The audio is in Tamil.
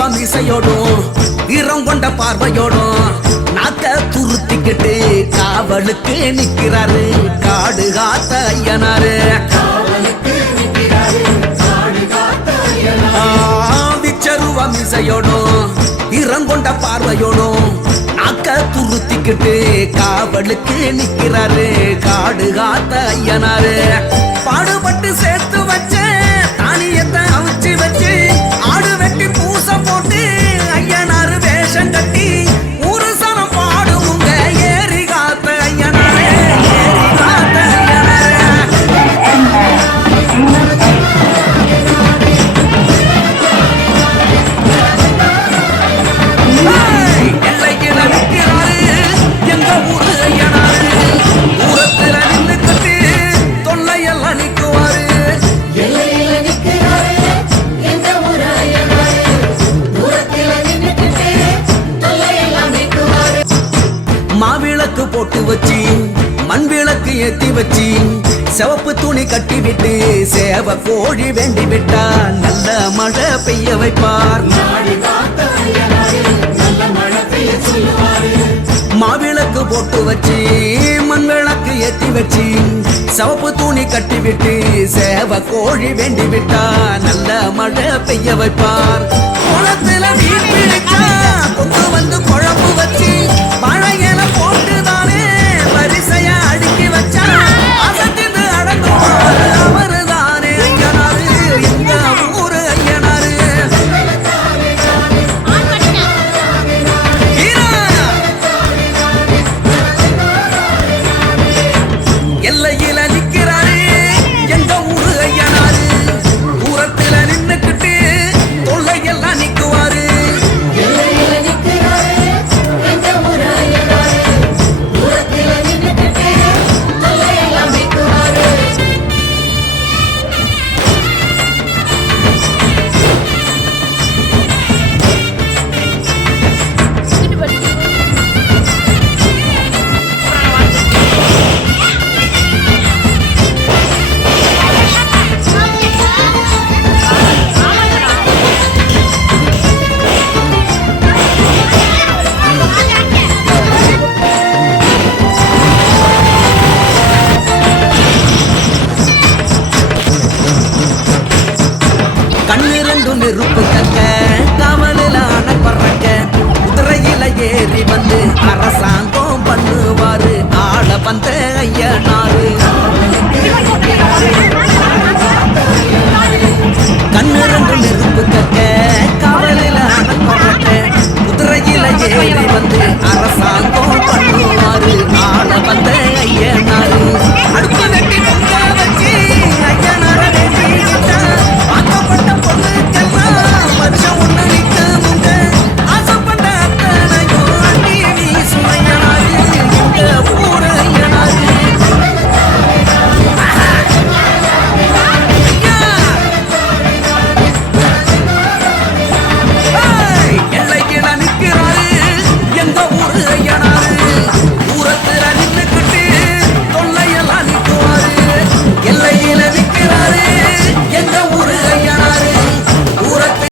விச்சருவம் இசையோடும் வீரம் கொண்ட பார்வையோடும் நாக்க துருத்திக்கிட்டு காவலுக்கு நிக்கிறாரு காடு காத்த ஐயனாரு. விச்சருவம் இசையோடும் வீரம் கொண்ட பார்வையோடும் நாக்க துருத்திக்கிட்டு காவலுக்கு நிக்கிறாரு காடு காத்த ஐயனாரு. பாடுபட்டு சேர்த்து வச்ச தானியத்தை அவிச்சு வச்சு ஆடு வெட்டி பூச போட்டு ஐயனாரு வேஷம் கட்டி ஒரு சனம் பாடுங்க ஏறி காத்த ஐயனாரு ஏறி காத்த ஐயனாரு. எல்லையில நிற்கிறாரு எங்க ஊரு ஐயனாரு. தூரத்துல நின்னுக்கிட்டு தொல்லையெல்லாம் நிற்குவாரு. மாவிளக்கு போட்டு வச்சு மண் விளக்கு ஏத்தி வச்சு சிவப்பு துணி கட்டி விட்டு சேவ கோழி வேண்டி விட்டா நல்ல மழை பெய்ய வைப்பார். மாவிளக்கு போட்டு வச்சு மண் விளக்கு ஏத்தி வச்சு சிவப்பு துணி கட்டி விட்டு சேவ கோழி வேண்டி விட்டா நல்ல மழை பெய்ய வைப்பார்.